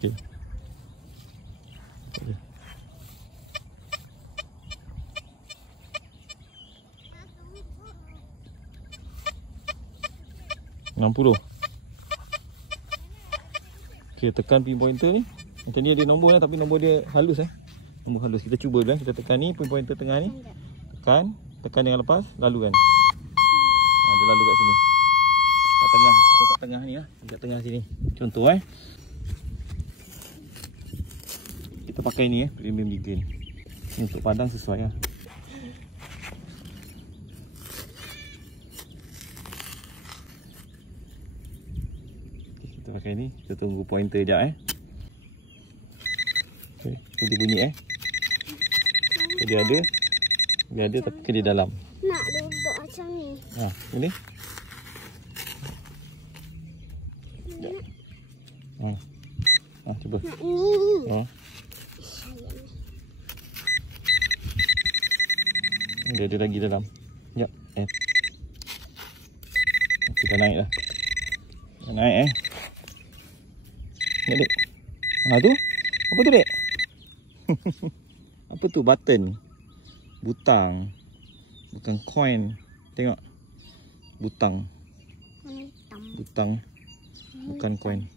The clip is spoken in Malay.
Okey. Okay. RM60. Okey, tekan pin pointer ni. Macam ni ada nombor lah, tapi nombor dia halus Nombor halus. Kita cuba dulu kita tekan ni, pin pointer tengah ni. Tekan yang lepas, lalu kan. Dia lalu kat sini. Kat tengah, kat tengah ni lah. Kat tengah sini. Contoh kita pakai ni premium begin. Ni untuk padang sesuai lah. Kita pakai ni, kita tunggu pointer sekejap Okay, dia bunyi dia ada tapi dia dalam. Nak duduk macam ni. Ini. Cuba. Nak ni. Dia ada lagi dalam. Sekejap. Kita naik dah. Dah naik Ni dek. Tu. Apa tu dek? Apa tu? Button. Butang. Bukan coin. Tengok. Butang. Bukan coin.